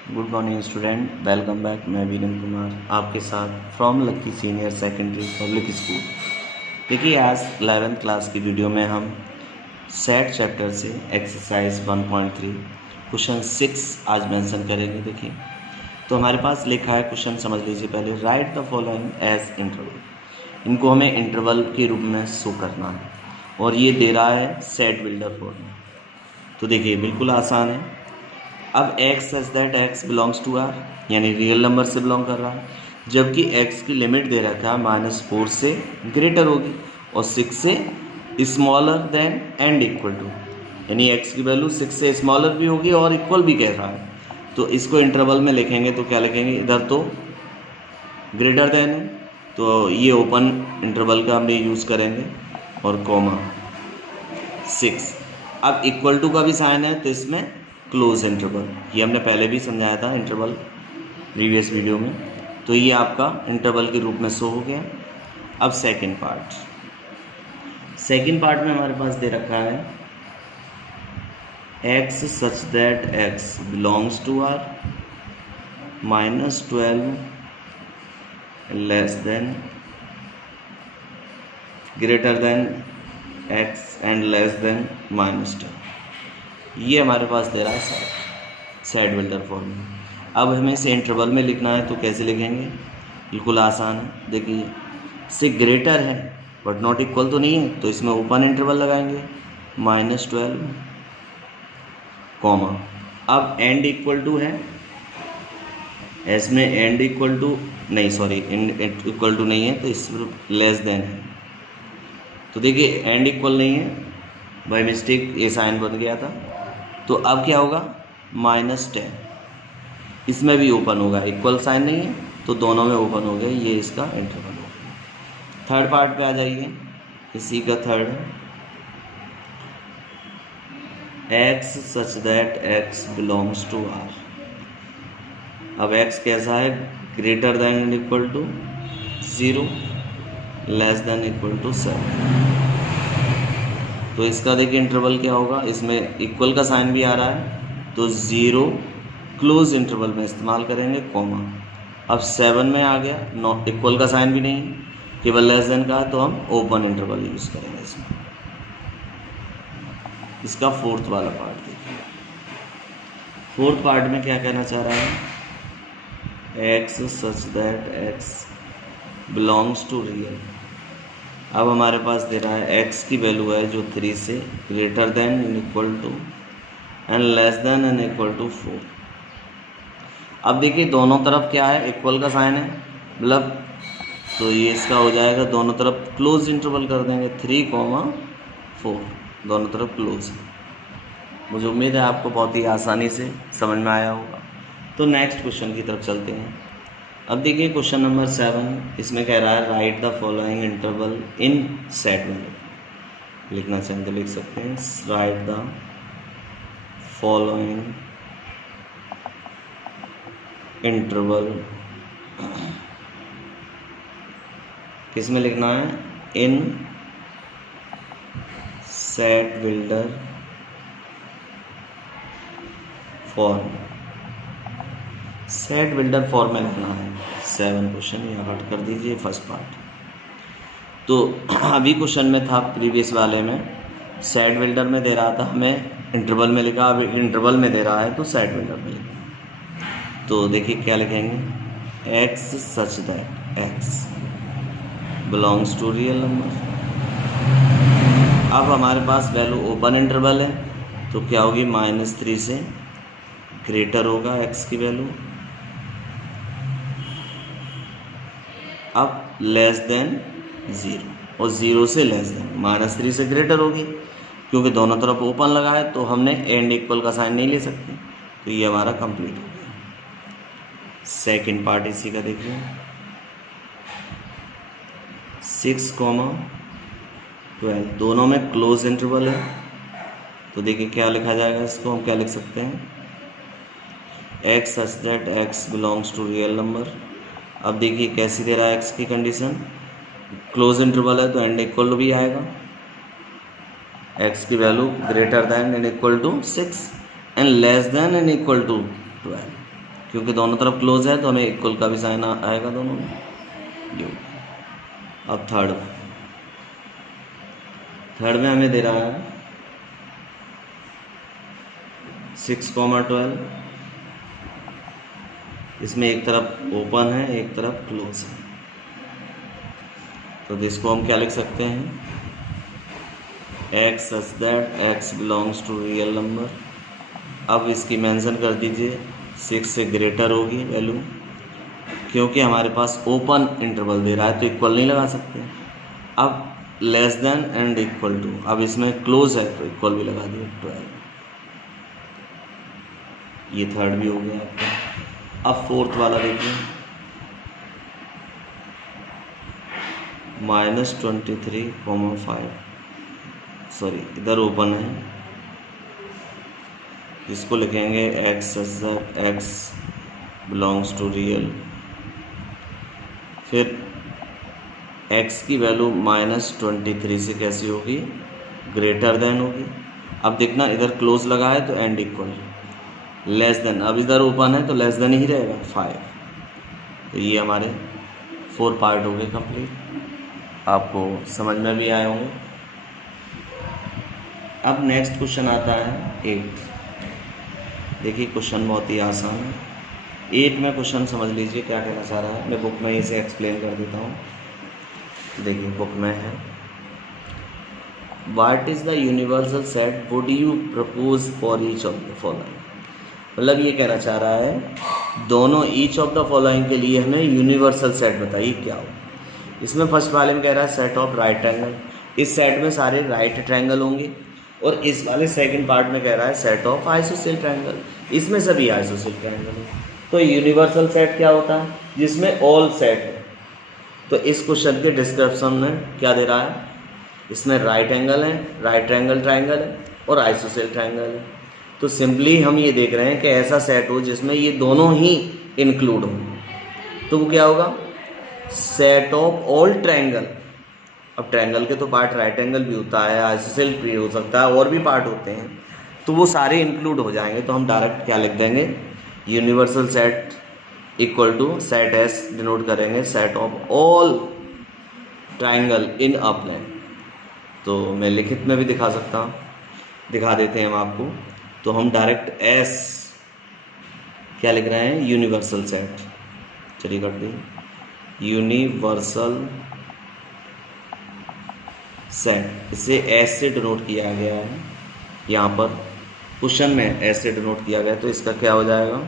Good morning student, welcome back. मैं वीरेंद्र कुमार आपके साथ from lucky senior secondary public school. देखिए, आज 11th क्लास की वीडियो में हम सेट चैप्टर से एक्सरसाइज 1.3 क्वेश्चन 6 आज मेंशन करेंगे। देखिए, तो हमारे पास लिखा है क्वेश्चन, समझ लीजिए पहले। Write the following as interval. इनको हमें इंटरवल के रूप में शो करना है और ये दे रहा है सेट बिल्डर फॉर्म में। तो देखिए, बिल्कुल आसान है। अब x such that x belongs to R, यानी रियल नंबर से बिलोंग कर रहा है, जबकि x की लिमिट दे रखा है -4 से ग्रेटर होगी और 6 से smaller than and equal to, यानी x की वैल्यू 6 से स्मॉलर भी होगी और इक्वल भी कह रहा है। तो इसको इंटरवल में लिखेंगे तो क्या लिखेंगे, इधर तो ग्रेटर देन है तो ये ओपन इंटरवल का हम यूज़ करेंगे और कॉमा 6। अब इक्वल टू का भी साइन है तो इसमें क्लोज इंटरवल, ये हमने पहले भी समझाया था इंटरवल प्रीवियस वीडियो में। तो ये आपका इंटरवल के रूप में शो हो गया। अब सेकंड पार्ट में हमारे पास दे रखा है x such that x belongs to R -12 less than greater than x and less than -10। ये हमारे पास दे रहा है सेट बिल्डर फॉर्म में। अब हमें इसे इंटरवल में लिखना है तो कैसे लिखेंगे, बिल्कुल आसान है। देखिए, से ग्रेटर है बट नॉट इक्वल तो नहीं है तो इसमें ओपन इंटरवल लगाएंगे -12 कॉमा। अब एंड इक्वल टू है, इसमें एंड इक्वल टू नहीं, सॉरी इक्वल टू नहीं है तो इसमें लेस देन है। तो देखिए, एंड इक्वल नहीं है, बाय मिस्टेक ये साइन बन गया था। तो अब क्या होगा, -10, इसमें भी ओपन होगा, इक्वल साइन नहीं है तो दोनों में ओपन हो गया। ये इसका इंटरवल हो गया। थर्ड पार्ट पे आ जाइए, इसी का third, x such that x belongs to r। अब x कैसा है, greater than and equal to 0 less than equal to 7। तो इसका देखिए इंटरवल क्या होगा, इसमें इक्वल का साइन भी आ रहा है तो 0 क्लोज इंटरवल में इस्तेमाल करेंगे कॉमा। अब 7 में आ गया, नॉट इक्वल का साइन भी नहीं, केवल लेस देन का है तो हम ओपन इंटरवल यूज़ करेंगे इसमें। इसका फोर्थ वाला पार्ट देखिए। फोर्थ पार्ट में क्या कहना चाह रहा है, x such that x belongs to real. अब हमारे पास दे रहा है x की वैल्यू है जो 3 से greater than and equal to and less than and equal to 4। अब देखिए, दोनों तरफ क्या है, इक्वल का साइन है, मतलब तो ये इसका हो जाएगा, दोनों तरफ क्लोज इंटरवल कर देंगे 3,4, दोनों तरफ क्लोज है। मुझे उम्मीद है आपको बहुत ही आसानी से समझ में आया होगा। तो नेक्स्ट क्वेश्चन की तरफ चलते हैं। अब देखिए क्वेश्चन नंबर 7, इसमें कह रहा है right the following interval in set value. लिखना चाहें तो लिख सकते हैं, राइट द फॉलोइंग इंटरवल, किसमें लिखना है, इन set builder form. Set builder form में लिखना है 7 क्वेश्चन, यहाँ कट कर दीजिए फर्स्ट पार्ट। तो अभी क्वेश्चन में था प्रीवियस वाले में सेट बिल्डर में दे रहा था हमें, इंटरवल में लिखा, अब इंटरवल में दे रहा है तो सेट बिल्डर में लिखा। तो देखिए क्या लिखेंगे, x such that x belongs to real number. अब हमारे पास वैल्यू ओपन इंटरवल है तो क्या होगी, -3 से ग्रेटर होगा x की वैल्यू, अब लेस देन 0 और 0 से लेस देन, -3 से ग्रेटर होगी, क्योंकि दोनोदोनों तरफ ओपन लगा है तो हमने एंड इक्वल का साइन नहीं ले सकते। तो ये हमारा कंप्लीट हो गया। सेकंड पार्ट इसी का देखिए, 6,12, दोनों में क्लोज इंटरवल है तो देखिए क्या लिखा जाएगा, इसको हम क्या लिख सकते हैं, x such that x belongs to real number. अब देखिए कैसी दे रहा है x की कंडीशन, क्लोज इंटरवल है तो एंड इक्वल भी आएगा, x की value greater than and equal to 6 and less than and equal to 12। क्योंकि दोनों तरफ क्लोज है तो हमें इक्वल का भी साइन आएगा दोनों में। अब थर्ड में हमें दे रहा है 6,12। इसमें एक तरफ ओपन है एक तरफ क्लोज है, तो इसको हम क्या लिख सकते हैं, x such that x belongs to real number. अब इसकी मेंशन कर दीजिए 6 से ग्रेटर होगी वैल्यू, क्योंकि हमारे पास ओपन इंटरवल दे रहा है तो इक्वल नहीं लगा सकते। अब less than and equal to, अब इसमें क्लोज है तो इक्वल भी लगा दिए 12। ये थर्ड भी हो गया आपका। अब फोर्थ वाला देखिए, -23,5, सॉरी इधर ओपन है, इसको लिखेंगे x बिलोंग्स टू रियल। फिर x की वैल्यू -23 से कैसी होगी, ग्रेटर देन होगी। अब देखना इधर क्लोज लगा है तो एंड इक्वल, लेस देन, अब इधर ओपन है तो लेस देन ही रहेगा 5। तो ये हमारे 4 पार्ट हो गए कंप्लीट, आपको समझ में भी आए होंगे। अब नेक्स्ट क्वेश्चन आता है 8। देखिए क्वेश्चन बहुत ही आसान है। 8 में क्वेश्चन समझ लीजिए क्या कहना चाह रहा है, मैं बुक में इसे एक्सप्लेन कर देता हूँ। देखिए बुक में है, what is the universal set would you propose for each of the following. मतलब ये कहना चाह रहा है दोनों ईच ऑफ द फॉलोइंग के लिए हमें यूनिवर्सल सेट बताइए क्या हो। इसमें फर्स्ट वाले में कह रहा है सेट ऑफ राइट ट्रायंगल, इस सेट में सारे राइट ट्रायंगल होंगे। और इस वाले सेकंड पार्ट में कह रहा है सेट ऑफ आइसोसेल ट्रायंगल, इसमें सभी आइसोसेल ट्रायंगल हैं। तो यूनिवर्सल सेट क्या होता है, जिसमें ऑल सेट है। तो इस क्वेश्चन के डिस्क्रिप्शन में क्या दे रहा है, इसमें राइट एंगल है, राइट ट्रायंगल है और आइसोसेल ट्रायंगल है। तो सिंपली हम ये देख रहे हैं कि ऐसा सेट हो जिसमें ये दोनों ही इंक्लूड हो, तो वो क्या होगा, सेट ऑफ ऑल ट्रायंगल। अब ट्रायंगल के तो पार्ट राइट एंगल भी होता है, आइसोसेल भी हो सकता है, और भी पार्ट होते हैं, तो वो सारे इंक्लूड हो जाएंगे। तो हम डायरेक्ट क्या लिख देंगे, universal set equal to set S denote करेंगे set of all triangle in a plane. तो मैं लिखित में भी दिखा सकता हूँ, दिखा देते हैं हम आपको। तो हम डायरेक्ट एस क्या लिख रहे हैं, यूनिवर्सल सेट, चलिए कर दी, यूनिवर्सल सेट, इसे एस से डिनोट किया गया है, यहाँ पर क्वेश्चन में एस से डिनोट किया गया है। तो इसका क्या हो जाएगा,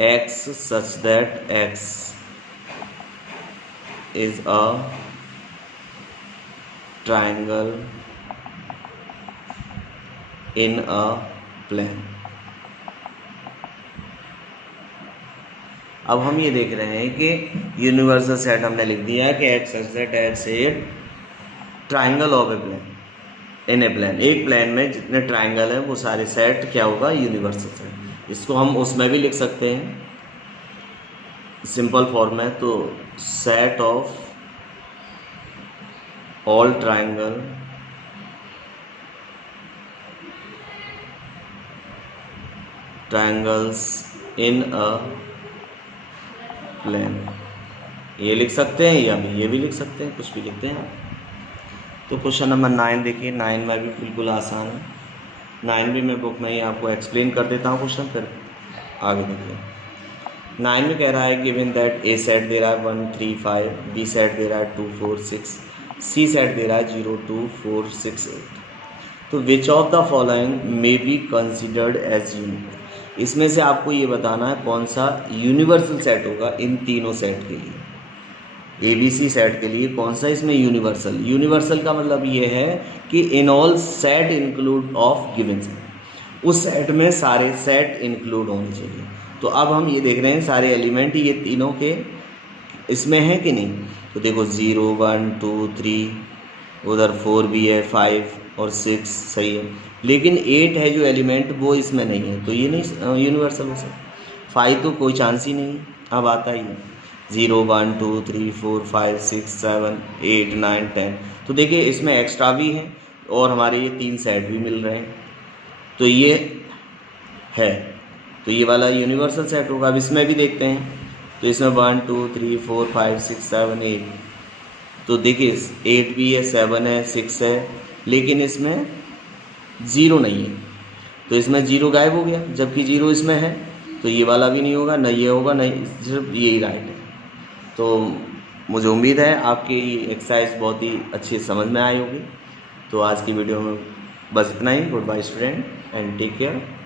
x such that x is a triangle in a plane। अब हम ये देख रहे हैं कि यूनिवर्सल सेट हमने लिख दिया है कि x such that x is triangle of a plane in a plane. एक प्लेन में जितने ट्राइंगल हैं वो सारे सेट क्या होगा, यूनिवर्सल सेट। इसको हम उसमें भी लिख सकते हैं सिंपल फॉर्म में, तो set of all triangle triangles in a plane, ये लिख सकते हैं या भी ये भी लिख सकते हैं, कुछ भी लिखते हैं। तो क्वेश्चन नंबर 9 देखिए, 9 में भी बिल्कुल आसान है। 9 भी मैं बुक में ही आपको एक्सप्लेन कर देता हूँ क्वेश्चन, फिर आगे देखिए। 9 में कह रहा है गिवन दैट ए सेट दे रहा है 1 3 5, बी सेट दे रहा है 2 4 6, सी सेट दे रहा है 0 2 4 6 8। तो which of the following may be considered as universal. इसमें से आपको ये बताना है कौन सा यूनिवर्सल सेट होगा इन तीनों सेट के लिए। ABC सेट के लिए कौन सा इसमें यूनिवर्सल, यूनिवर्सल का मतलब ये है कि in all set include of given set, उस सेट में सारे सेट इंक्लूड होने चाहिए। तो अब हम ये देख रहे हैं सारे एलिमेंट ये तीनों के इसमें हैं कि नहीं। तो देखो 0 1 2 3, उधर 4 भी है, 5 और 6 सही है, लेकिन 8 है जो एलिमेंट वो इसमें नहीं है, तो ये नहीं यूनिवर्सल हो सकता। 5 तो कोई चांस ही नहीं, अब आता ही है 0 1 2 3 4 5 6 7 8 9 10। तो देखिए इसमें एक्स्ट्रा भी है और हमारे ये 3 सेट भी मिल रहे हैं, तो ये है, तो ये वाला यूनिवर्सल सेट होगा। अब इसमें भी देखते हैं, तो इसमें 1 2 3 4 5 6 7 8, तो देखिए 8 भी है, 7 है, 6 है, लेकिन इसमें 0 नहीं है, तो इसमें 0 गायब हो गया, जबकि 0 इसमें है, तो ये वाला भी नहीं होगा, न ये होगा, न सिर्फ यही राइट है। तो मुझे उम्मीद है आपकी एक्सरसाइज बहुत ही अच्छी समझ में आई होगी। तो आज की वीडियो में बस इतना ही। Goodbye student and take care.